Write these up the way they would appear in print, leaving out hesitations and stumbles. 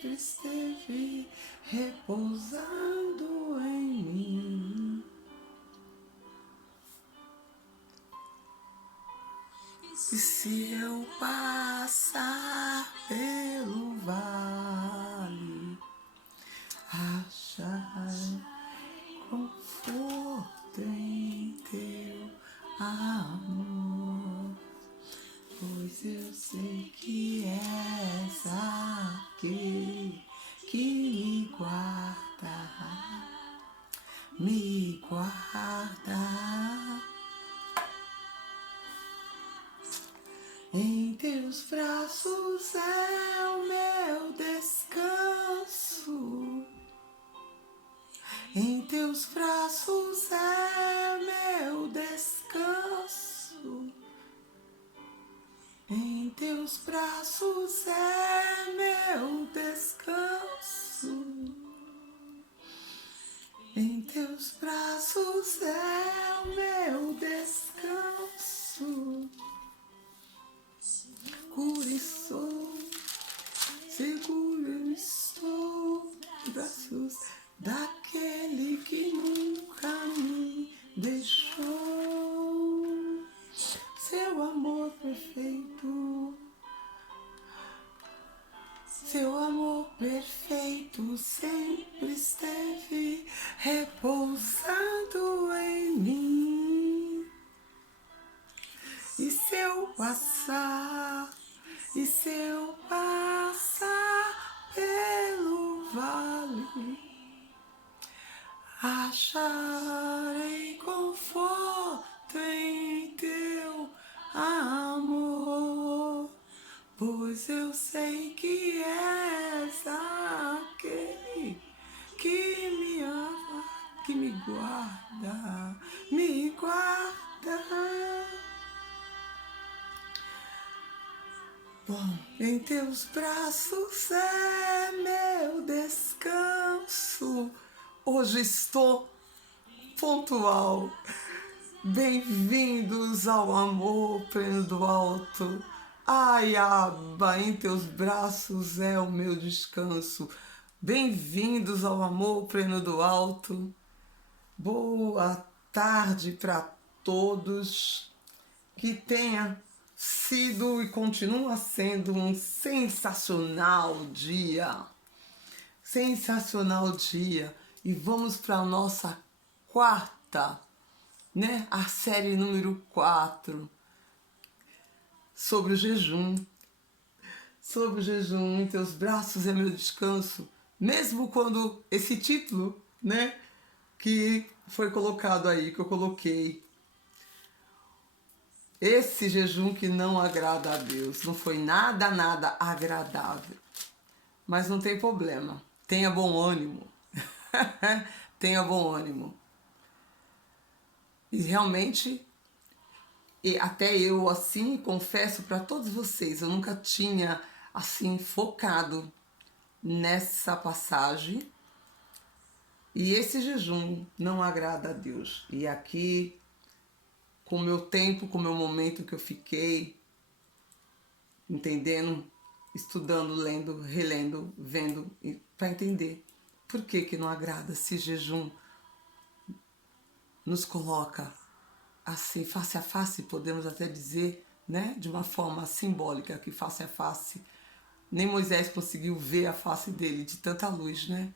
sempre esteve repousando em mim. E se eu passar pelo vale, acharei conforto em teu amor, pois eu sei que és aquele que me guarda. Em teus braços é o meu descanso. Em teus braços é meu descanso. Em teus braços é meu descanso. Em teus braços é o meu descanso. Seguro eu estou nos braços daquele que nunca me deixou. Seu amor perfeito sempre esteve repousando em mim. E se eu passar pelo vale, acharei conforto em teu amor, pois eu sei que és aquele que me ama, que me guarda. Bom, em teus braços é meu descanso. Hoje estou pontual. Bem-vindos ao amor pleno do alto. Ai, Abba, em teus braços é o meu descanso. Bem-vindos ao amor pleno do alto. Boa tarde para todos. Que tenha sido e continua sendo um sensacional dia. Sensacional dia. E vamos para a nossa quarta, né? A série número 4 sobre o jejum. Sobre o jejum, em teus braços é meu descanso. Mesmo quando esse título, né, que foi colocado aí, que eu coloquei, esse jejum que não agrada a Deus, não foi nada agradável. Mas não tem problema, tenha bom ânimo. Tenha bom ânimo. E realmente, e até eu assim confesso para todos vocês, eu nunca tinha assim focado nessa passagem. E esse jejum não agrada a Deus. E aqui, com o meu tempo, com o meu momento que eu fiquei entendendo, estudando, lendo, relendo, vendo, para entender por que não agrada esse jejum. Nos coloca assim, face a face, podemos até dizer, né, de uma forma simbólica, que face a face, nem Moisés conseguiu ver a face dele de tanta luz, né?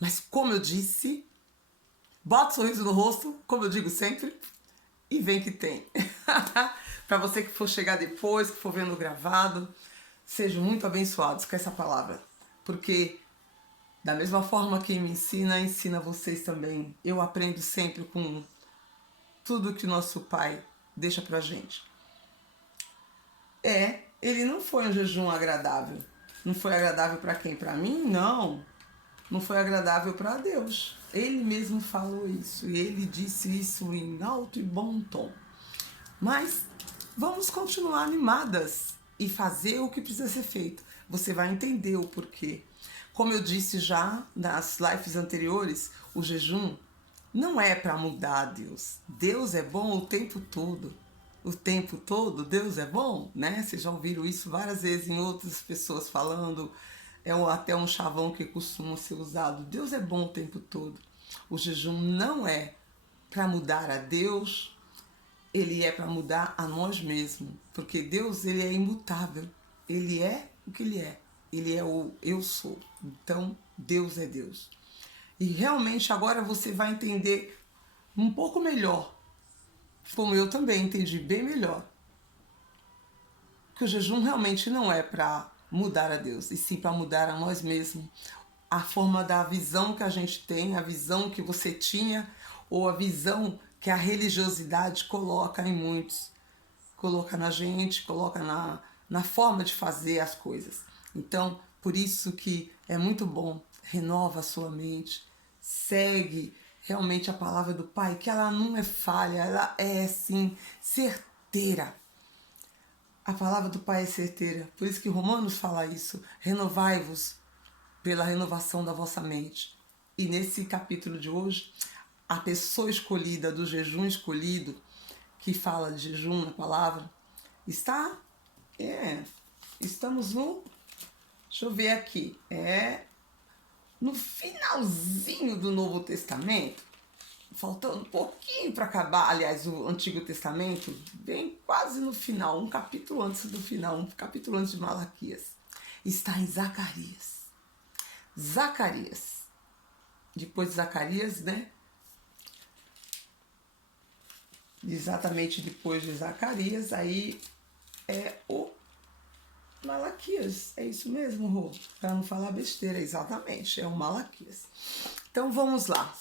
Mas como eu disse, bota um sorriso no rosto, como eu digo sempre, e vem que tem. Para você que for chegar depois, que for vendo gravado, sejam muito abençoados com essa palavra. Porque da mesma forma que me ensina vocês também. Eu aprendo sempre com tudo que nosso Pai deixa pra gente. Ele não foi um jejum agradável. Não foi agradável para quem? Para mim? Não. Não foi agradável para Deus. Ele mesmo falou isso. E ele disse isso em alto e bom tom. Mas vamos continuar animadas e fazer o que precisa ser feito. Você vai entender o porquê. Como eu disse já nas lives anteriores, o jejum não é para mudar a Deus. Deus é bom o tempo todo. O tempo todo Deus é bom, né? Vocês já ouviram isso várias vezes em outras pessoas falando, até um chavão que costuma ser usado. Deus é bom o tempo todo. O jejum não é para mudar a Deus, ele é para mudar a nós mesmos, porque Deus, ele é imutável, ele é o que ele é o eu sou, então Deus é Deus. E realmente agora você vai entender um pouco melhor, como eu também entendi bem melhor, que o jejum realmente não é para mudar a Deus, e sim para mudar a nós mesmos, a forma da visão que a gente tem, a visão que você tinha, ou a visão que a religiosidade coloca em muitos. Coloca na gente, coloca na forma de fazer as coisas. Então, por isso que é muito bom, renova a sua mente, segue realmente a palavra do Pai, que ela não é falha, ela é, sim, certeira. A palavra do Pai é certeira. Por isso que Romanos fala isso. Renovai-vos pela renovação da vossa mente. E nesse capítulo de hoje, a pessoa escolhida do jejum escolhido, que fala de jejum na palavra, estamos no, deixa eu ver aqui, no finalzinho do Novo Testamento, faltando um pouquinho para acabar, aliás, o Antigo Testamento, bem quase no final, um capítulo antes do final, um capítulo antes de Malaquias, está em Zacarias. Zacarias, depois de Zacarias, né? Exatamente depois de Zacarias, aí é o Malaquias. É isso mesmo, Rô? Para não falar besteira, exatamente, é o Malaquias. Então vamos lá,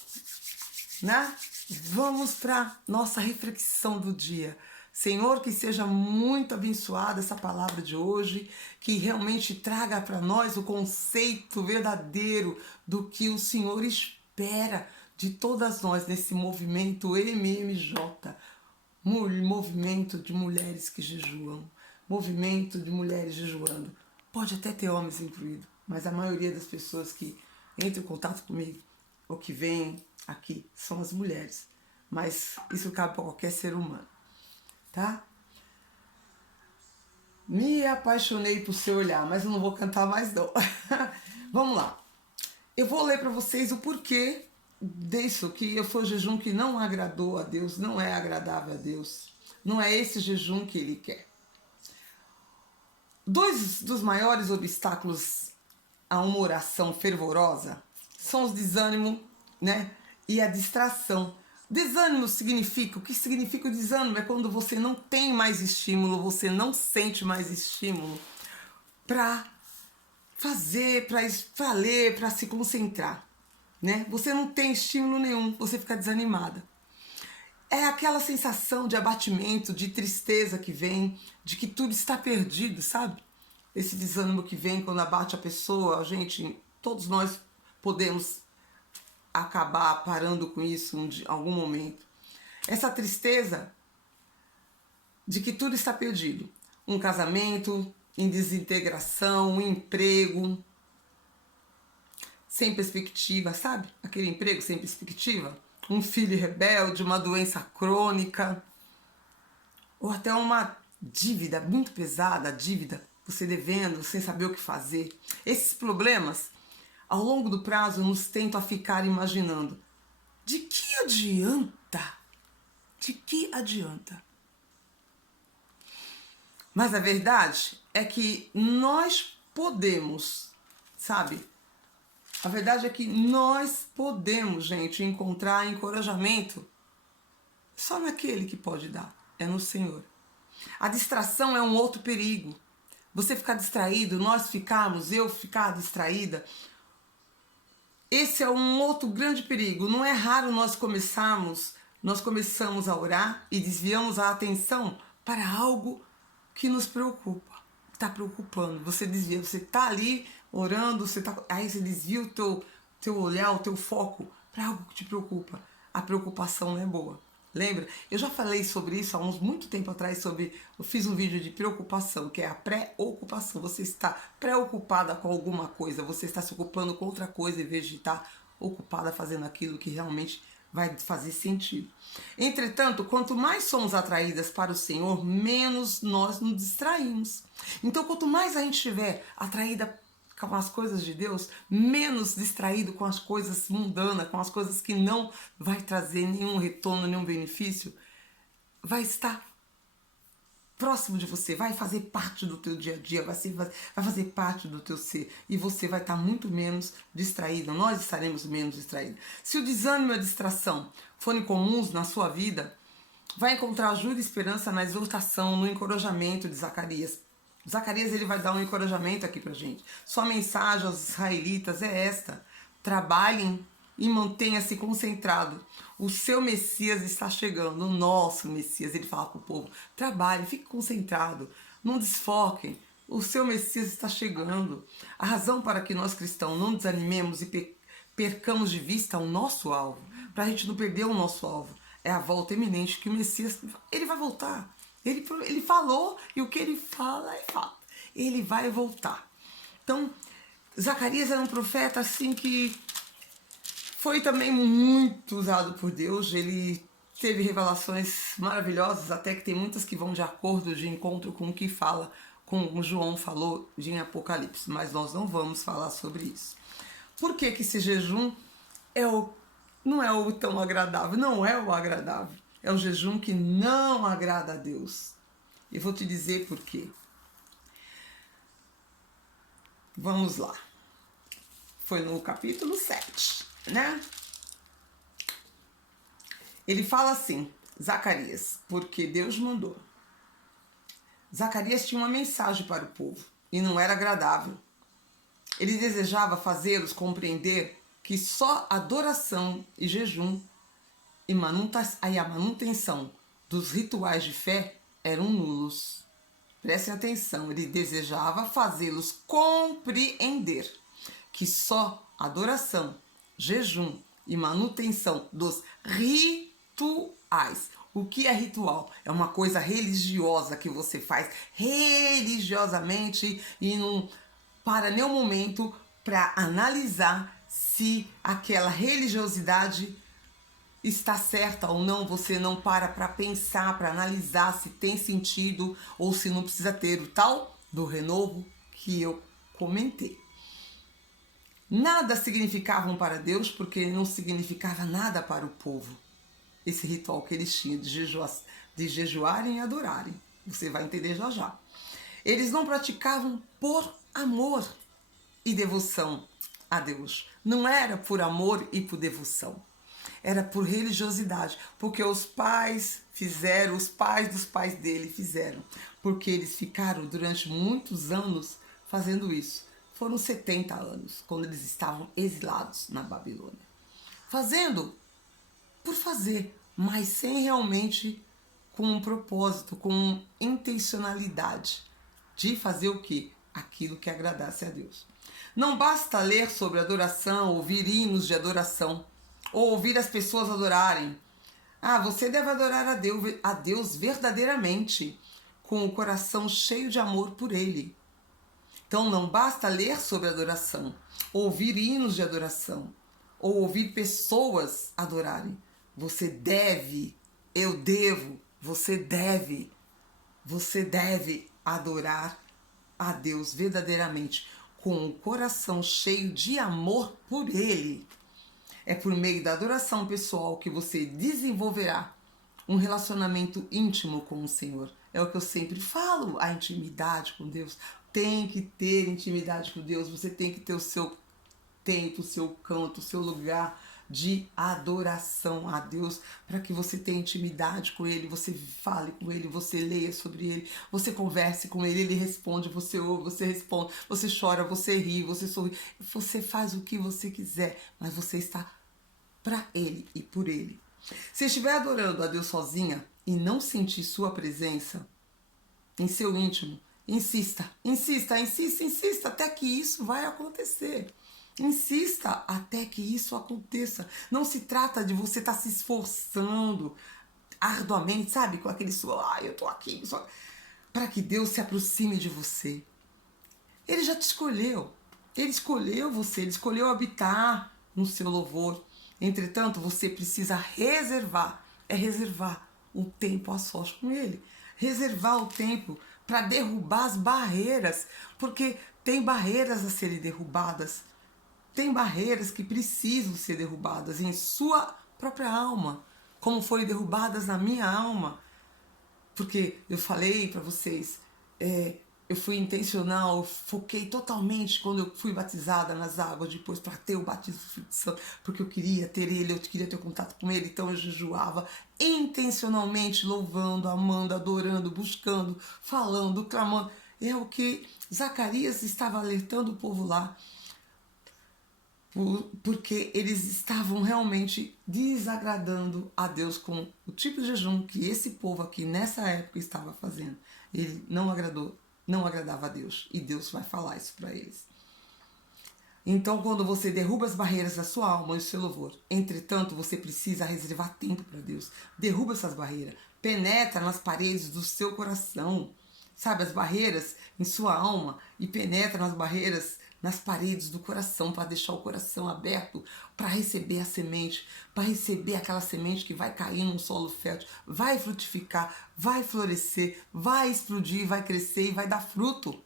né? Vamos para nossa reflexão do dia. Senhor, que seja muito abençoada essa palavra de hoje, que realmente traga para nós o conceito verdadeiro do que o Senhor espera de todas nós nesse movimento MMJ, movimento de mulheres que jejuam, movimento de mulheres jejuando. Pode até ter homens incluídos, mas a maioria das pessoas que entram em contato comigo ou que vêm aqui são as mulheres. Mas isso cabe para qualquer ser humano, tá? Me apaixonei por seu olhar, mas eu não vou cantar mais não. Vamos lá. Eu vou ler para vocês o porquê disso, que foi o jejum que não agradou a Deus, não é agradável a Deus. Não é esse jejum que Ele quer. Dois dos maiores obstáculos a uma oração fervorosa são os desânimo, né, e a distração. Desânimo significa, o que significa o desânimo? É quando você não tem mais estímulo, você não sente mais estímulo para fazer, para ler, para se concentrar, né? Você não tem estímulo nenhum, você fica desanimada. É aquela sensação de abatimento, de tristeza que vem, de que tudo está perdido, sabe? Esse desânimo que vem quando abate a pessoa, a gente, todos nós podemos acabar parando com isso em algum momento. Essa tristeza de que tudo está perdido. Um casamento em desintegração, um emprego sem perspectiva, sabe? Aquele emprego sem perspectiva. Um filho rebelde, uma doença crônica, ou até uma dívida muito pesada, você devendo, sem saber o que fazer. Esses problemas, ao longo do prazo, nos tentam a ficar imaginando: de que adianta? De que adianta? Mas a verdade é que nós podemos, sabe? A verdade é que nós podemos, gente, encontrar encorajamento só naquele que pode dar, é no Senhor. A distração é um outro perigo. Você ficar distraído, eu ficar distraída, esse é um outro grande perigo. Não é raro nós começamos a orar e desviamos a atenção para algo que nos preocupa, está preocupando. Você desvia, você está ali orando, aí você desvia o teu olhar, o teu foco para algo que te preocupa. A preocupação não é boa. Lembra? Eu já falei sobre isso há muito tempo atrás, eu fiz um vídeo de preocupação, que é a pré-ocupação. Você está preocupada com alguma coisa, você está se ocupando com outra coisa em vez de estar ocupada fazendo aquilo que realmente vai fazer sentido. Entretanto, quanto mais somos atraídas para o Senhor, menos nós nos distraímos. Então, quanto mais a gente estiver atraída com as coisas de Deus, menos distraído com as coisas mundanas, com as coisas que não vai trazer nenhum retorno, nenhum benefício, vai estar próximo de você, vai fazer parte do teu dia a dia, vai fazer parte do teu ser, e você vai estar muito menos distraído, nós estaremos menos distraídos. Se o desânimo e a distração forem comuns na sua vida, vai encontrar ajuda e esperança na exortação, no encorajamento de Zacarias. Zacarias, ele vai dar um encorajamento aqui pra gente. Sua mensagem aos israelitas é esta: trabalhem e mantenha-se concentrado. O seu Messias está chegando, o nosso Messias. Ele fala para o povo: trabalhe, fique concentrado, não desfoquem. O seu Messias está chegando. A razão para que nós cristãos não desanimemos e percamos de vista o nosso alvo, para a gente não perder o nosso alvo, é a volta iminente, que o Messias, ele vai voltar. Ele falou, e o que ele fala é fato. Ele vai voltar. Então, Zacarias era um profeta assim que foi também muito usado por Deus. Ele teve revelações maravilhosas, até que tem muitas que vão de acordo, de encontro com o que fala, como João falou em Apocalipse, mas nós não vamos falar sobre isso. Por que que esse jejum não é o tão agradável? Não é o agradável. É um jejum que não agrada a Deus. E vou te dizer por quê. Vamos lá. Foi no capítulo 7, né? Ele fala assim, Zacarias, porque Deus mandou. Zacarias tinha uma mensagem para o povo e não era agradável. Ele desejava fazê-los compreender que só adoração e jejum e a manutenção dos rituais de fé eram nulos. Prestem atenção, ele desejava fazê-los compreender que só adoração, jejum e manutenção dos rituais. O que é ritual? É uma coisa religiosa que você faz religiosamente e não para nenhum momento para analisar se aquela religiosidade está certa ou não. Você não para pensar, para analisar se tem sentido ou se não precisa ter o tal do renovo que eu comentei. Nada significavam para Deus porque não significava nada para o povo. Esse ritual que eles tinham de jejuarem e adorarem. Você vai entender já já. Eles não praticavam por amor e devoção a Deus. Não era por amor e por devoção. Era por religiosidade. Porque os pais fizeram, os pais dos pais dele fizeram. Porque eles ficaram durante muitos anos fazendo isso. Foram 70 anos, quando eles estavam exilados na Babilônia. Fazendo por fazer, mas sem realmente com um propósito, com intencionalidade de fazer o quê? Aquilo que agradasse a Deus. Não basta ler sobre adoração, ouvir hinos de adoração, ou ouvir as pessoas adorarem. Você deve adorar a Deus verdadeiramente, com o coração cheio de amor por Ele. Então não basta ler sobre adoração, ouvir hinos de adoração, ou ouvir pessoas adorarem. Você deve, eu devo, você deve adorar a Deus verdadeiramente, com o coração cheio de amor por Ele. É por meio da adoração pessoal que você desenvolverá um relacionamento íntimo com o Senhor. É o que eu sempre falo, a intimidade com Deus. Tem que ter intimidade com Deus, você tem que ter o seu tempo, o seu canto, o seu lugar de adoração a Deus, para que você tenha intimidade com Ele, você fale com Ele, você leia sobre Ele, você converse com Ele, Ele responde, você ouve, você responde, você chora, você ri, você sorri, você faz o que você quiser, mas você está para Ele e por Ele. Se estiver adorando a Deus sozinha e não sentir sua presença em seu íntimo, insista até que isso vai acontecer. Insista até que isso aconteça. Não se trata de você estar se esforçando arduamente, sabe? Com aquele suor, eu tô aqui, para que Deus se aproxime de você. Ele já te escolheu. Ele escolheu você, Ele escolheu habitar no seu louvor. Entretanto, você precisa reservar o tempo a sós com Ele. Reservar o tempo para derrubar as barreiras, porque Tem barreiras a serem derrubadas. Tem barreiras que precisam ser derrubadas em sua própria alma, como foram derrubadas na minha alma. Porque eu falei para vocês, eu fui intencional, foquei totalmente quando eu fui batizada nas águas, depois para ter o batismo do Espírito Santo, porque eu queria ter ele, eu queria ter contato com ele, então eu jejuava intencionalmente, louvando, amando, adorando, buscando, falando, clamando. É o que Zacarias estava alertando o povo lá, porque eles estavam realmente desagradando a Deus com o tipo de jejum que esse povo aqui nessa época estava fazendo. Ele não agradava a Deus, e Deus vai falar isso para eles. Então, quando você derruba as barreiras da sua alma e do seu louvor, entretanto, você precisa reservar tempo para Deus. Derruba essas barreiras, penetra nas paredes do seu coração, sabe, as barreiras em sua alma, e penetra nas barreiras, nas paredes do coração, para deixar o coração aberto para receber a semente, para receber aquela semente que vai cair num solo fértil, vai frutificar, vai florescer, vai explodir, vai crescer e vai dar fruto.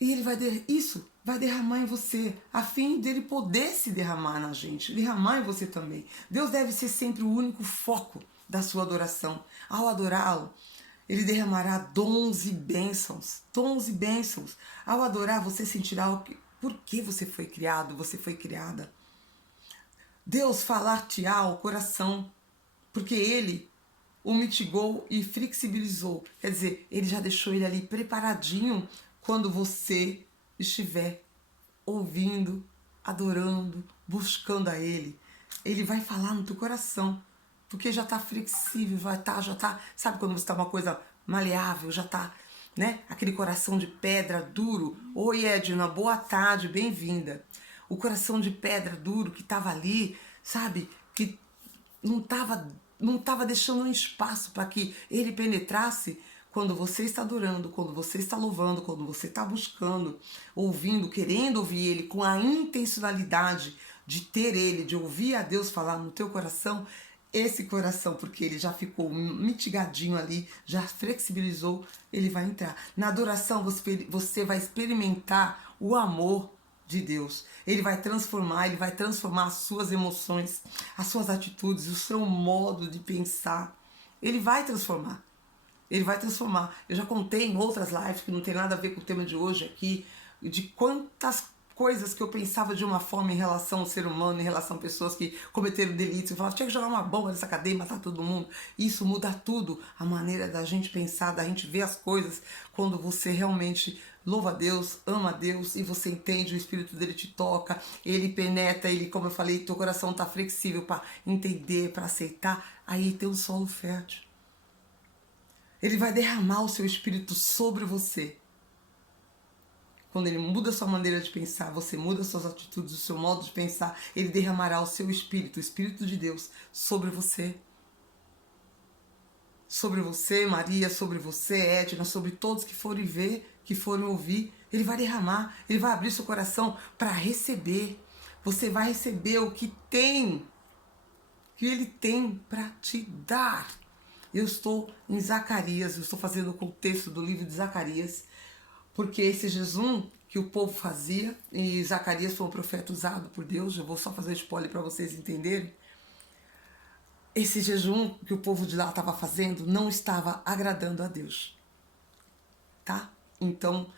E ele vai derramar em você, a fim dele poder se derramar na gente, derramar em você também. Deus deve ser sempre o único foco da sua adoração. Ao adorá-lo, ele derramará dons e bênçãos. Dons e bênçãos. Ao adorar, você sentirá por que você foi criado, você foi criada. Deus falar-te-á ao coração, porque ele o mitigou e flexibilizou. Quer dizer, ele já deixou ele ali preparadinho quando você estiver ouvindo, adorando, buscando a ele. Ele vai falar no teu coração, porque já está flexível, já está, sabe quando você está uma coisa maleável, já está, né? Aquele coração de pedra duro. Oi, Edna, boa tarde, bem-vinda. O coração de pedra duro que estava ali, sabe? Que não estava deixando um espaço para que ele penetrasse. Quando você está adorando, quando você está louvando, quando você está buscando, ouvindo, querendo ouvir ele, com a intencionalidade de ter ele, de ouvir a Deus falar no teu coração, esse coração, porque ele já ficou mitigadinho ali, já flexibilizou, ele vai entrar. Na adoração você vai experimentar o amor de Deus. Ele vai transformar as suas emoções, as suas atitudes, o seu modo de pensar. Ele vai transformar. Ele vai transformar. Eu já contei em outras lives, que não tem nada a ver com o tema de hoje aqui, de quantas coisas que eu pensava de uma forma em relação ao ser humano, em relação a pessoas que cometeram delitos. Eu falava, tinha que jogar uma bomba nessa cadeia e matar todo mundo. Isso muda tudo, a maneira da gente pensar, da gente ver as coisas, quando você realmente louva a Deus, ama a Deus, e você entende, o Espírito dele te toca, ele penetra, ele, como eu falei, teu coração está flexível para entender, para aceitar, aí tem um solo fértil. Ele vai derramar o seu Espírito sobre você. Quando ele muda a sua maneira de pensar, você muda as suas atitudes, o seu modo de pensar, ele derramará o seu Espírito, o Espírito de Deus, sobre você. Sobre você, Maria, sobre você, Edna, sobre todos que forem ver, que forem ouvir. Ele vai derramar, ele vai abrir seu coração para receber. Você vai receber o que ele tem para te dar. Eu estou em Zacarias, eu estou fazendo o contexto do livro de Zacarias, porque esse jejum que o povo fazia, e Zacarias foi um profeta usado por Deus, eu vou só fazer spoiler para vocês entenderem, esse jejum que o povo de lá estava fazendo não estava agradando a Deus, tá? Então,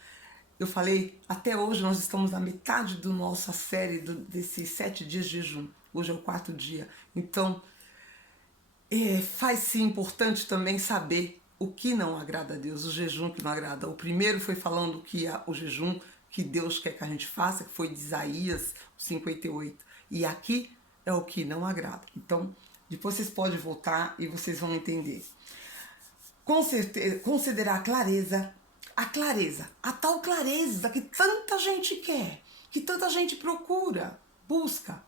eu falei, até hoje nós estamos na metade da nossa série desses 7 dias de jejum, hoje é o 4º dia, então faz-se importante também saber o que não agrada a Deus, o jejum que não agrada. O primeiro foi falando que o jejum que Deus quer que a gente faça, que foi de Isaías 58. E aqui é o que não agrada. Então, depois vocês podem voltar e vocês vão entender. Considerar a clareza, a tal clareza que tanta gente quer, que tanta gente procura, busca.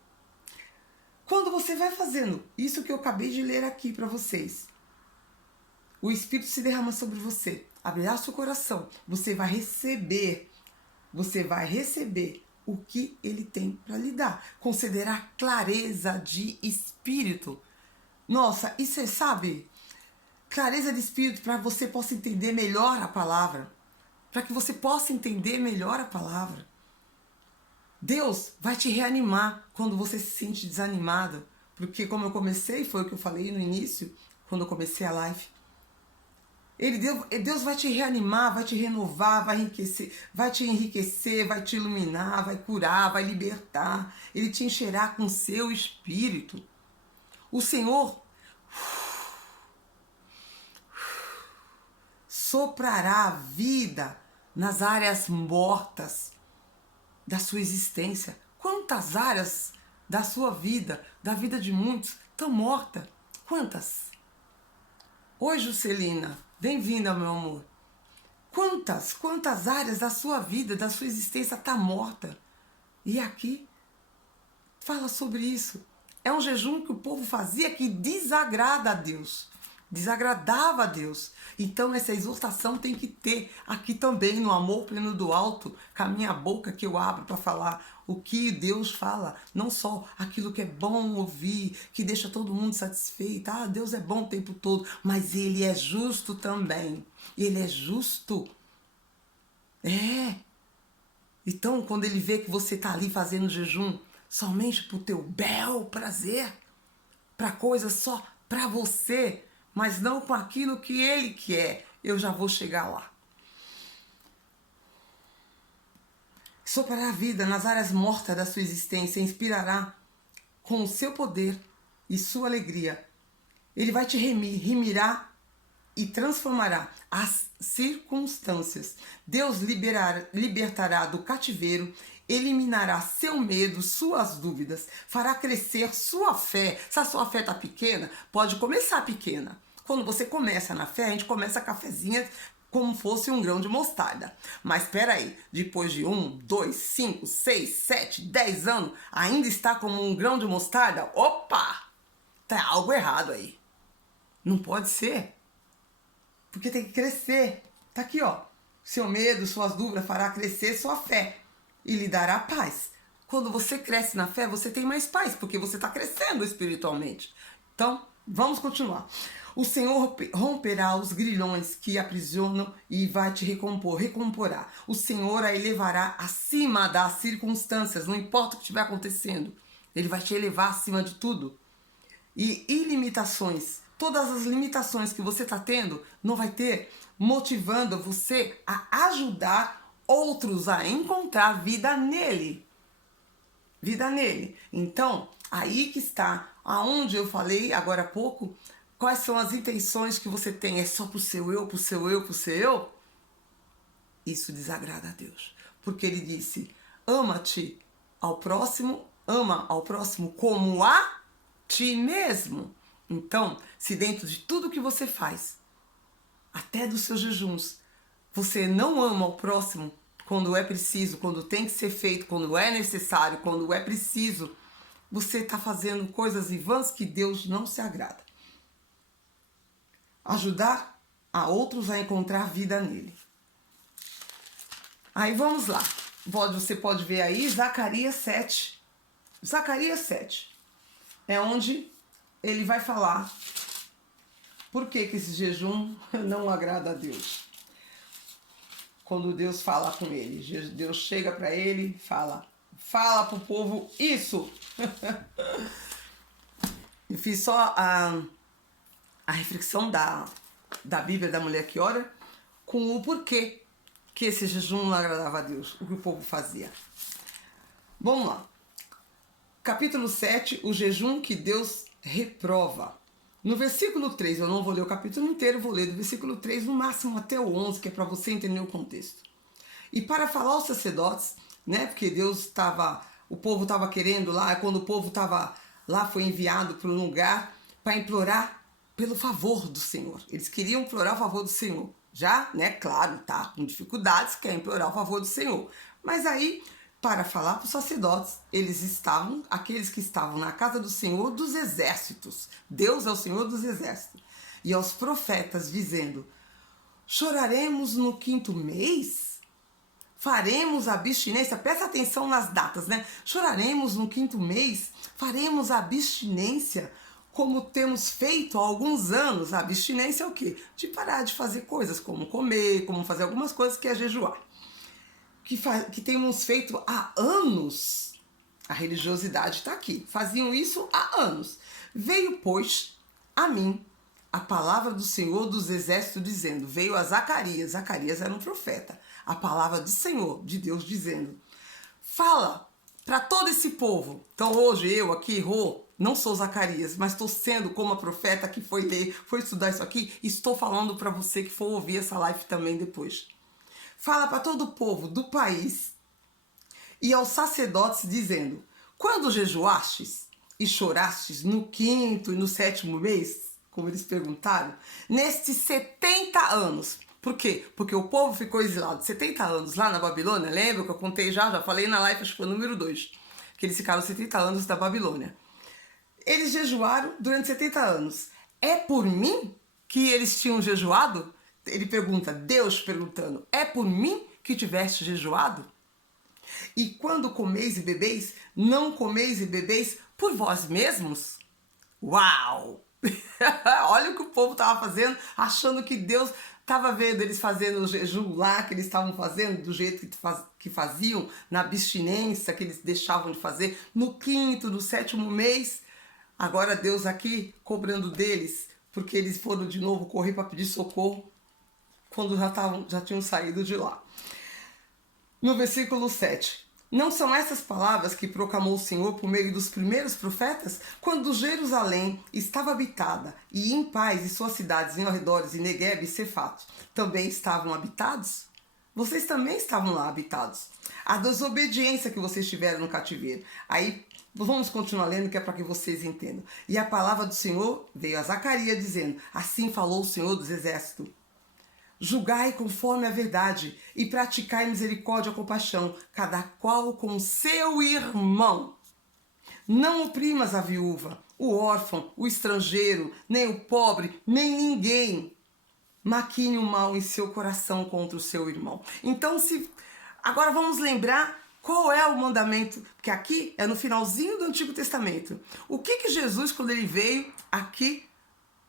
Quando você vai fazendo isso que eu acabei de ler aqui para vocês, o Espírito se derrama sobre você, abrirá seu coração, você vai receber o que ele tem para lhe dar. Considerar clareza de espírito. Nossa, e você sabe, clareza de espírito para você possa entender melhor a palavra. para que você possa entender melhor a palavra. Deus vai te reanimar quando você se sente desanimado, porque como eu comecei, foi o que eu falei no início, quando eu comecei a live. Deus vai te reanimar, vai te renovar, vai te enriquecer, vai te iluminar, vai curar, vai libertar. Ele te encherá com seu espírito. O Senhor soprará vida nas áreas mortas da sua existência. Quantas áreas da sua vida, da vida de muitos, estão mortas? Quantas? Oi, Juscelina, bem-vinda, meu amor. Quantas áreas da sua vida, da sua existência está morta? E aqui fala sobre isso. É um jejum que o povo fazia que desagrada a Deus. Desagradava a Deus. Então essa exortação tem que ter aqui também no Amor Pleno do Alto, com a minha boca que eu abro para falar o que Deus fala, não só aquilo que é bom ouvir, que deixa todo mundo satisfeito. Ah, Deus é bom o tempo todo, mas Ele é justo também. Ele é justo. É. Então, quando Ele vê que você está ali fazendo jejum somente para o teu bel prazer, para coisas só para você, mas não com aquilo que Ele quer, eu já vou chegar lá. Soprará a vida nas áreas mortas da sua existência, inspirará com o seu poder e sua alegria. Ele vai te remirá e transformará as circunstâncias. Deus libertará do cativeiro, eliminará seu medo, suas dúvidas, fará crescer sua fé. Se a sua fé está pequena, pode começar pequena. Quando você começa na fé, a gente começa cafezinha como fosse um grão de mostarda. Mas espera aí, depois de 1, 2, 5, 6, 7, 10 anos, ainda está como um grão de mostarda? Opa! Tá algo errado aí. Não pode ser. Porque tem que crescer. Tá aqui, ó. Seu medo, suas dúvidas fará crescer sua fé e lhe dará paz. Quando você cresce na fé, você tem mais paz, porque você está crescendo espiritualmente. Então, vamos continuar. O Senhor romperá os grilhões que aprisionam e vai te recomporá. O Senhor a elevará acima das circunstâncias, não importa o que estiver acontecendo. Ele vai te elevar acima de tudo. E ilimitações, todas as limitações que você está tendo, não vai ter, motivando você a ajudar outros a encontrar vida nele. Vida nele. Então, aí que está, aonde eu falei agora há pouco, quais são as intenções que você tem? É só pro seu eu, pro seu eu, pro seu eu? Isso desagrada a Deus. Porque ele disse, ama-te ao próximo, ama ao próximo como a ti mesmo. Então, se dentro de tudo que você faz, até dos seus jejuns, você não ama o próximo quando é preciso, quando tem que ser feito, quando é necessário, quando é preciso, você está fazendo coisas vãs que Deus não se agrada. Ajudar a outros a encontrar vida nele. Aí vamos lá. Você pode ver aí Zacarias 7. Zacarias 7. É onde ele vai falar por que esse jejum não agrada a Deus. Quando Deus fala com ele, Deus chega para ele e fala para o povo isso. Eu fiz só a reflexão da Bíblia da mulher que ora com o porquê que esse jejum não agradava a Deus, o que o povo fazia. Vamos lá. Capítulo 7, o jejum que Deus reprova. No versículo 3, eu não vou ler o capítulo inteiro, vou ler do versículo 3, no máximo até o 11, que é para você entender o contexto. E para falar aos sacerdotes, né, porque o povo estava querendo lá, quando o povo estava lá, foi enviado para um lugar para implorar pelo favor do Senhor. Eles queriam implorar o favor do Senhor. Já, né, claro, tá com dificuldades, quer implorar o favor do Senhor. Mas aí, para falar para os sacerdotes, aqueles que estavam na casa do Senhor dos exércitos. Deus é o Senhor dos exércitos. E aos profetas dizendo, choraremos no 5º mês? Faremos abstinência? Presta atenção nas datas, né? Choraremos no 5º mês? Faremos abstinência como temos feito há alguns anos. A abstinência é o quê? De parar de fazer coisas, como comer, como fazer algumas coisas que é jejuar. Que temos feito há anos. A religiosidade está aqui. Faziam isso há anos. Veio, pois, a mim a palavra do Senhor dos Exércitos dizendo, veio a Zacarias, Zacarias era um profeta, a palavra do Senhor, de Deus dizendo, fala para todo esse povo. Então hoje eu aqui, Rô, não sou Zacarias, mas estou sendo como a profeta que foi ler, foi estudar isso aqui, e estou falando para você que for ouvir essa live também depois. Fala para todo o povo do país e aos sacerdotes dizendo, quando jejuastes e chorastes no 5º e no 7º mês, como eles perguntaram, nestes 70 anos. Por quê? Porque o povo ficou exilado 70 anos lá na Babilônia. Lembra que eu contei já falei na live, acho que foi o número 2, que eles ficaram 70 anos da Babilônia. Eles jejuaram durante 70 anos. É por mim que eles tinham jejuado? Ele pergunta, Deus perguntando, é por mim que tiveste jejuado? E quando comeis e bebeis, não comeis e bebeis por vós mesmos? Uau! Olha o que o povo estava fazendo, achando que Deus estava vendo eles fazendo o jejum lá, que eles estavam fazendo do jeito que faziam, na abstinência que eles deixavam de fazer, no 5º, no 7º mês. Agora Deus aqui cobrando deles, porque eles foram de novo correr para pedir socorro, quando já tinham saído de lá. No versículo 7. Não são essas palavras que proclamou o Senhor por meio dos primeiros profetas? Quando Jerusalém estava habitada e em paz e suas cidades em arredores e Negueb e Cefato também estavam habitados? Vocês também estavam lá habitados. A desobediência que vocês tiveram no cativeiro. Aí vamos continuar lendo que é para que vocês entendam. E a palavra do Senhor veio a Zacarias dizendo, assim falou o Senhor dos Exércitos. Julgai conforme a verdade e praticai misericórdia e compaixão, cada qual com seu irmão. Não oprimas a viúva, o órfão, o estrangeiro, nem o pobre, nem ninguém. Maquine o mal em seu coração contra o seu irmão. Então, agora vamos lembrar qual é o mandamento, porque aqui é no finalzinho do Antigo Testamento. O que Jesus, quando ele veio aqui,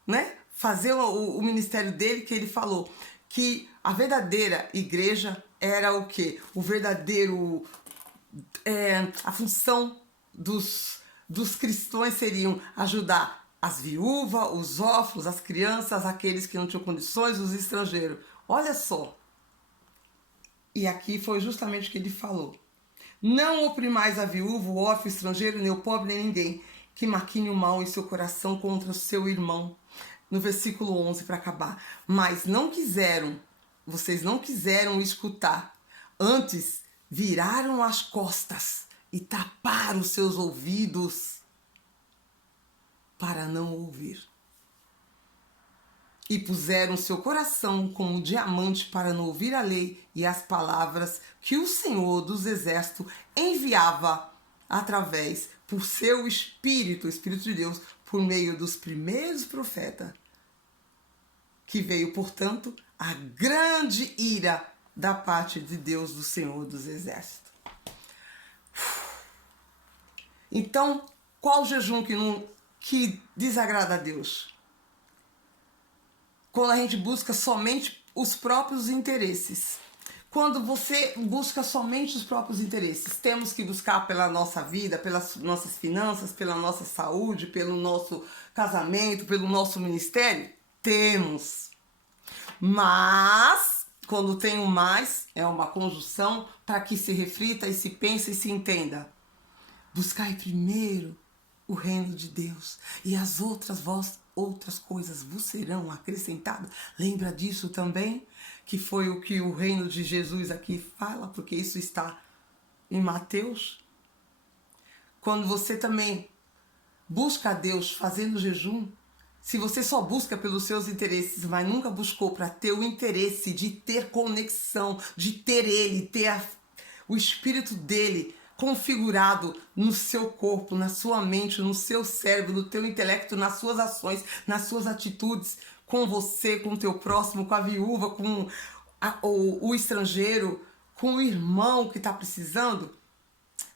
né, fazer o ministério dele, que ele falou que a verdadeira igreja era o quê? O verdadeiro... a função dos cristãos seriam ajudar as viúvas, os órfãos, as crianças, aqueles que não tinham condições, os estrangeiros. Olha só. E aqui foi justamente o que ele falou. Não oprimais a viúva, o órfão, o estrangeiro, nem o pobre, nem ninguém, que maquine o mal em seu coração contra o seu irmão. No versículo 11 para acabar. Mas vocês não quiseram escutar. Antes, viraram as costas e taparam os seus ouvidos para não ouvir. E puseram seu coração como diamante para não ouvir a lei e as palavras que o Senhor dos Exércitos enviava através, por seu Espírito, o Espírito de Deus, por meio dos primeiros profetas. Que veio, portanto, a grande ira da parte de Deus, do Senhor dos Exércitos. Então, qual jejum que desagrada a Deus? Quando a gente busca somente os próprios interesses. Quando você busca somente os próprios interesses, temos que buscar pela nossa vida, pelas nossas finanças, pela nossa saúde, pelo nosso casamento, pelo nosso ministério? Temos. Mas, quando tem o mais, é uma conjunção para que se reflita e se pense e se entenda. Buscai primeiro o reino de Deus e as outras coisas vos serão acrescentadas. Lembra disso também? Que foi o que o reino de Jesus aqui fala, porque isso está em Mateus. Quando você também busca a Deus fazendo jejum, se você só busca pelos seus interesses, mas nunca buscou para ter o interesse de ter conexão, de ter Ele, ter o Espírito dele configurado no seu corpo, na sua mente, no seu cérebro, no teu intelecto, nas suas ações, nas suas atitudes, com você, com o teu próximo, com a viúva, com o estrangeiro, com o irmão que está precisando,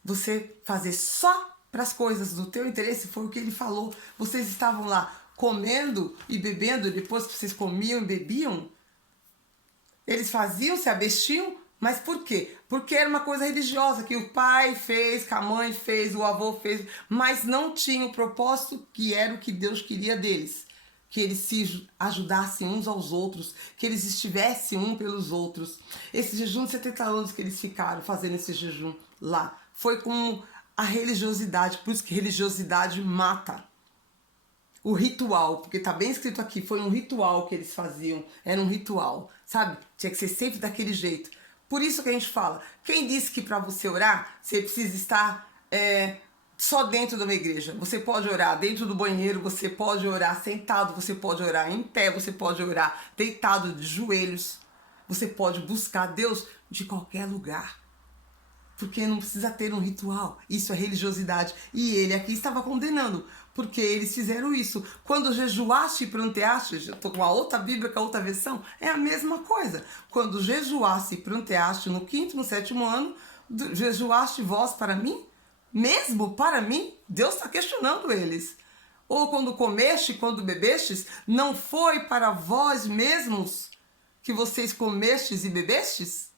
você fazer só para as coisas do teu interesse, foi o que ele falou. Vocês estavam lá comendo e bebendo, depois que vocês comiam e bebiam, eles faziam, se abstiam, mas por quê? Porque era uma coisa religiosa, que o pai fez, que a mãe fez, o avô fez, mas não tinha o propósito que era o que Deus queria deles. Que eles se ajudassem uns aos outros, que eles estivessem um pelos outros. Esse jejum de 70 anos que eles ficaram fazendo esse jejum lá, foi com a religiosidade, por isso que religiosidade mata. O ritual, porque tá bem escrito aqui, foi um ritual que eles faziam, era um ritual, sabe? Tinha que ser sempre daquele jeito. Por isso que a gente fala, quem disse que para você orar, você precisa estar só dentro de uma igreja? Você pode orar dentro do banheiro, você pode orar sentado, você pode orar em pé, você pode orar deitado de joelhos, você pode buscar Deus de qualquer lugar. Porque não precisa ter um ritual, isso é religiosidade. E ele aqui estava condenando, porque eles fizeram isso. Quando jejuaste e pranteaste, estou com a outra Bíblia, com a outra versão, é a mesma coisa. Quando jejuaste e pranteaste no 5º e no 7º ano, jejuaste vós para mim? Mesmo para mim? Deus está questionando eles. Ou quando comeste, quando bebestes, não foi para vós mesmos que vocês comestes e bebestes?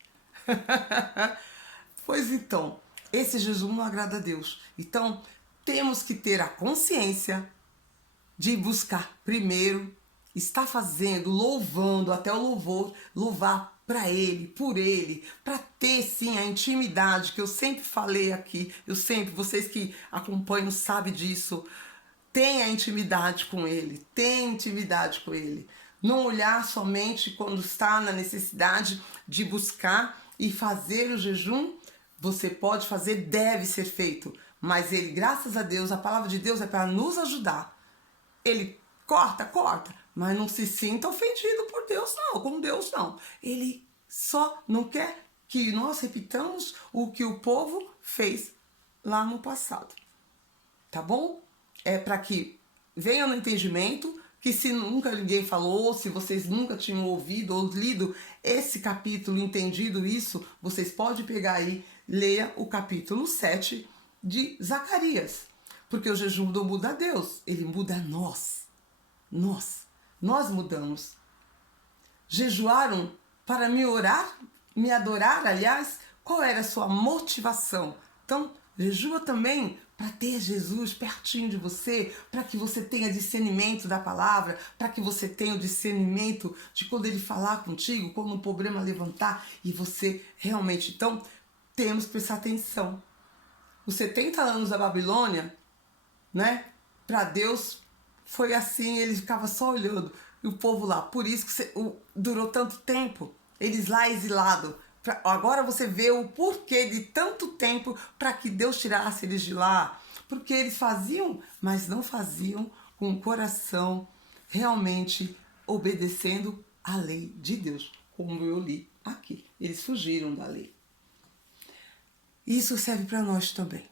Pois então, esse jejum não agrada a Deus. Então, temos que ter a consciência de buscar primeiro, estar fazendo, louvando, até o louvor, louvar para Ele, por Ele, para ter sim a intimidade que eu sempre falei aqui, vocês que acompanham sabem disso, tenha intimidade com Ele, tenha intimidade com Ele. Não olhar somente quando está na necessidade de buscar e fazer o jejum. Você pode fazer, deve ser feito, mas ele, graças a Deus, a palavra de Deus é para nos ajudar. Ele corta, mas não se sinta ofendido por Deus não, com Deus não. Ele só não quer que nós repitamos o que o povo fez lá no passado, tá bom? É para que venha no entendimento, que se nunca ninguém falou, se vocês nunca tinham ouvido ou lido esse capítulo, entendido isso, vocês podem pegar aí, leia o capítulo 7 de Zacarias. Porque o jejum não muda a Deus, ele muda a nós. Nós mudamos. Jejuaram para me orar, me adorar, aliás, qual era a sua motivação? Então, jejua também para ter Jesus pertinho de você, para que você tenha discernimento da palavra, para que você tenha o discernimento de quando ele falar contigo, quando um problema levantar e você realmente... Então, temos que prestar atenção. Os 70 anos da Babilônia, né? Para Deus foi assim, ele ficava só olhando. E o povo lá, por isso que durou tanto tempo. Eles lá exilados. Agora você vê o porquê de tanto tempo para que Deus tirasse eles de lá. Porque eles faziam, mas não faziam com o coração realmente obedecendo à lei de Deus. Como eu li aqui. Eles fugiram da lei. Isso serve para nós também,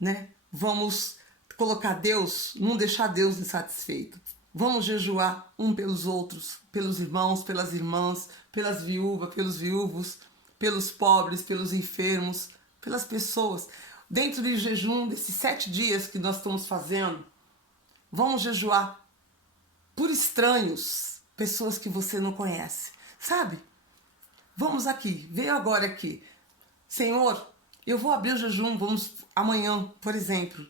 né? Vamos colocar Deus, não deixar Deus insatisfeito. Vamos jejuar um pelos outros, pelos irmãos, pelas irmãs, pelas viúvas, pelos viúvos, pelos pobres, pelos enfermos, pelas pessoas. Dentro do jejum, desses 7 dias que nós estamos fazendo, vamos jejuar por estranhos, pessoas que você não conhece, sabe? Vamos aqui, veio agora aqui. Senhor, eu vou abrir o jejum, vamos amanhã, por exemplo.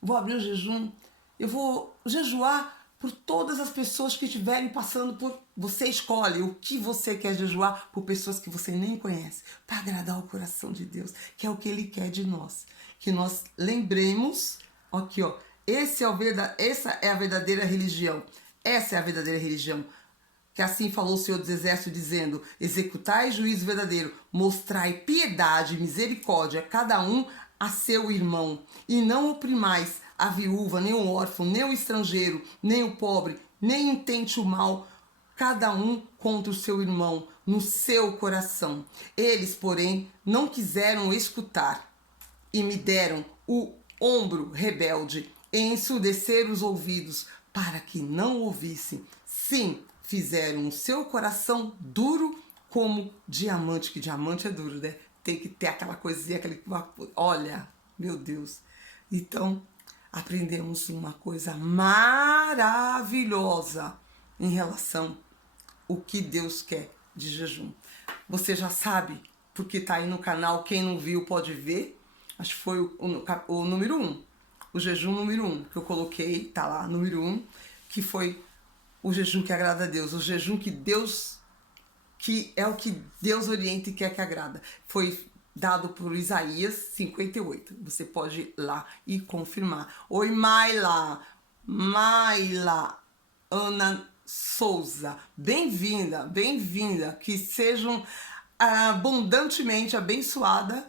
Vou abrir o jejum, eu vou jejuar por todas as pessoas que estiverem passando por... Você escolhe o que você quer jejuar por pessoas que você nem conhece, para agradar o coração de Deus, que é o que Ele quer de nós. Que nós lembremos, aqui ó, essa é a verdadeira religião. Essa é a verdadeira religião. Que assim falou o Senhor dos Exércitos, dizendo: executai juízo verdadeiro, mostrai piedade e misericórdia a cada um a seu irmão, e não oprimais a viúva, nem o órfão, nem o estrangeiro, nem o pobre, nem intente o mal, cada um contra o seu irmão, no seu coração. Eles, porém, não quiseram escutar, e me deram o ombro rebelde, e ensurdeceram os ouvidos, para que não ouvissem. Sim, fizeram o seu coração duro como diamante, que diamante é duro, né? Tem que ter aquela coisinha, olha, meu Deus, Então, aprendemos uma coisa maravilhosa em relação ao que Deus quer de jejum. Você já sabe, porque está aí no canal, quem não viu pode ver. Acho que foi o número 1, o jejum número 1, que eu coloquei, tá lá, número 1, que foi o jejum que agrada a Deus, o jejum que é o que Deus orienta e quer que agrada. Foi dado por Isaías 58. Você pode ir lá e confirmar. Oi, Maila Ana Souza, bem-vinda, bem-vinda. Que sejam abundantemente abençoadas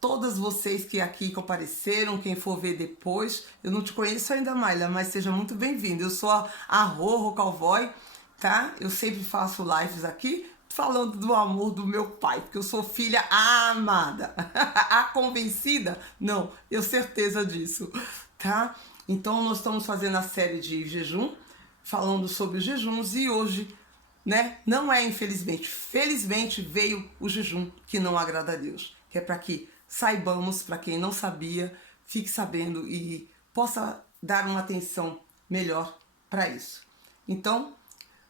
todas vocês que aqui compareceram, quem for ver depois. Eu não te conheço ainda, Maila, mas seja muito bem-vinda. Eu sou a Rorro Cowboy, tá? Eu sempre faço lives aqui falando do amor do meu pai, porque eu sou filha amada. A convencida? Não, eu certeza disso, tá? Então nós estamos fazendo a série de jejum, falando sobre os jejuns, e hoje, né, não é infelizmente, felizmente veio o jejum que não agrada a Deus, que é para que saibamos, para quem não sabia, fique sabendo e possa dar uma atenção melhor para isso. Então,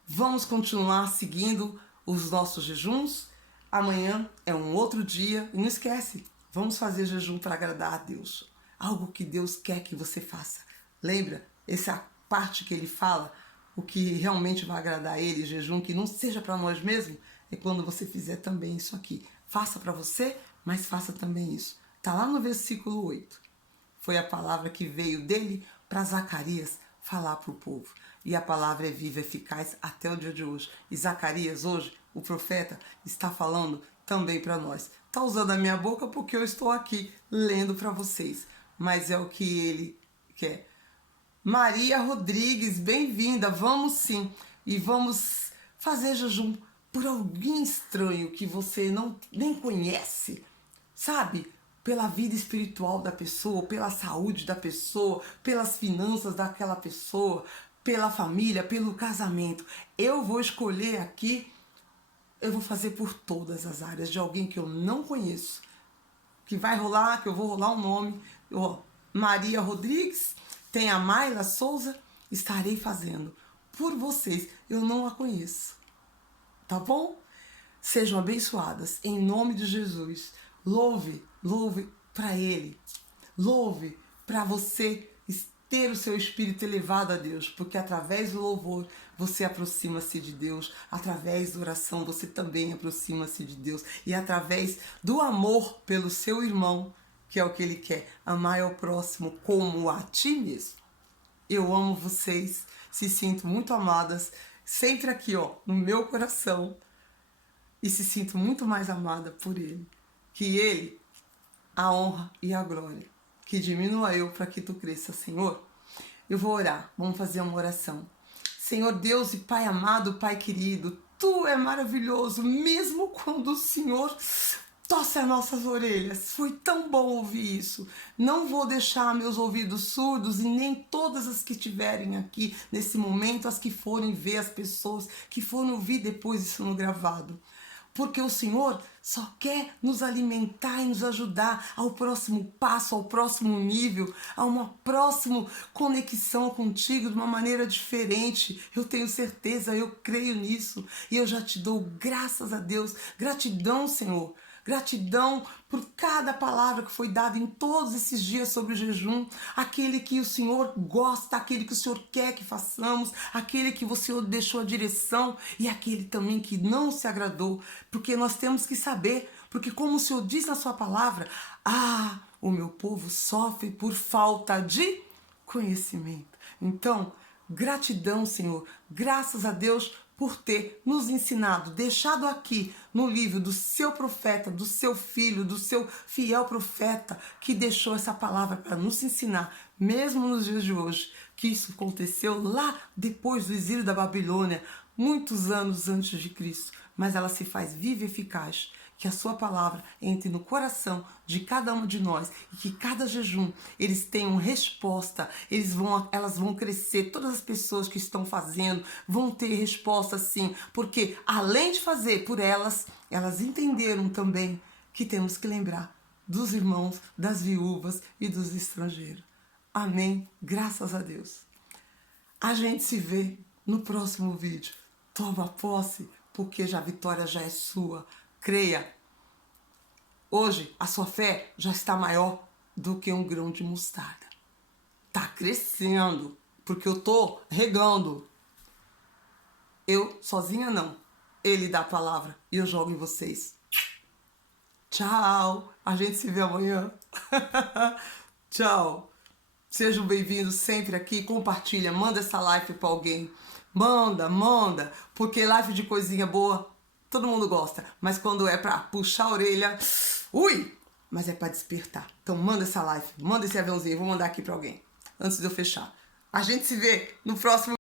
vamos continuar seguindo os nossos jejuns. Amanhã é um outro dia. E não esquece, vamos fazer jejum para agradar a Deus. Algo que Deus quer que você faça. Lembra? Essa é a parte que ele fala, o que realmente vai agradar a ele, jejum que não seja para nós mesmos, é quando você fizer também isso aqui. Faça para você, mas faça também isso. Está lá no versículo 8. Foi a palavra que veio dele para Zacarias falar para o povo. E a palavra é viva e eficaz até o dia de hoje. E Zacarias hoje, o profeta, está falando também para nós. Está usando a minha boca porque eu estou aqui lendo para vocês. Mas é o que ele quer. Maria Rodrigues, bem-vinda. Vamos sim. E vamos fazer jejum por alguém estranho que você nem conhece. Sabe? Pela vida espiritual da pessoa, pela saúde da pessoa, pelas finanças daquela pessoa, pela família, pelo casamento. Eu vou escolher aqui, eu vou fazer por todas as áreas de alguém que eu não conheço, que vai rolar, que eu vou rolar um nome. Maria Rodrigues, tem a Maila Souza, estarei fazendo por vocês. Eu não a conheço, tá bom? Sejam abençoadas em nome de Jesus. Louve para Ele. Louve para você ter o seu espírito elevado a Deus, porque através do louvor você aproxima-se de Deus, através da oração você também aproxima-se de Deus, e através do amor pelo seu irmão, que é o que Ele quer, amar ao próximo como a ti mesmo. Eu amo vocês, se sinto muito amadas, sempre aqui no meu coração, e se sinto muito mais amada por Ele. Que Ele, a honra e a glória, que diminua eu para que tu cresça, Senhor. Eu vou orar, vamos fazer uma oração. Senhor Deus e Pai amado, Pai querido, Tu é maravilhoso, mesmo quando o Senhor torce as nossas orelhas. Foi tão bom ouvir isso. Não vou deixar meus ouvidos surdos e nem todas as que estiverem aqui nesse momento, as que forem ver, as pessoas que forem ouvir depois isso no gravado. Porque o Senhor só quer nos alimentar e nos ajudar ao próximo passo, ao próximo nível, a uma próxima conexão contigo de uma maneira diferente. Eu tenho certeza, eu creio nisso. E eu já te dou graças a Deus. Gratidão, Senhor. Gratidão por cada palavra que foi dada em todos esses dias sobre o jejum, aquele que o Senhor gosta, aquele que o Senhor quer que façamos, aquele que o Senhor deixou a direção e aquele também que não se agradou, porque nós temos que saber, porque como o Senhor diz na sua palavra, o meu povo sofre por falta de conhecimento. Então, gratidão, Senhor, graças a Deus por ter nos ensinado, deixado aqui no livro do seu profeta, do seu filho, do seu fiel profeta, que deixou essa palavra para nos ensinar, mesmo nos dias de hoje, que isso aconteceu lá depois do exílio da Babilônia, muitos anos antes de Cristo, mas ela se faz viva e eficaz. Que a sua palavra entre no coração de cada um de nós e que cada jejum eles tenham resposta, elas vão crescer, todas as pessoas que estão fazendo vão ter resposta sim, porque além de fazer por elas, elas entenderam também que temos que lembrar dos irmãos, das viúvas e dos estrangeiros. Amém. Graças a Deus. A gente se vê no próximo vídeo. Toma posse, porque a vitória já é sua. Creia. Hoje a sua fé já está maior do que um grão de mostarda. Tá crescendo, porque eu tô regando. Eu sozinha não. Ele dá a palavra e eu jogo em vocês. Tchau. A gente se vê amanhã. Tchau. Sejam bem-vindos sempre aqui. Compartilha, manda essa live para alguém. Manda, porque live de coisinha boa todo mundo gosta, mas quando é para puxar a orelha, ui, mas é para despertar. Então manda essa live, manda esse aviãozinho, vou mandar aqui para alguém antes de eu fechar. A gente se vê no próximo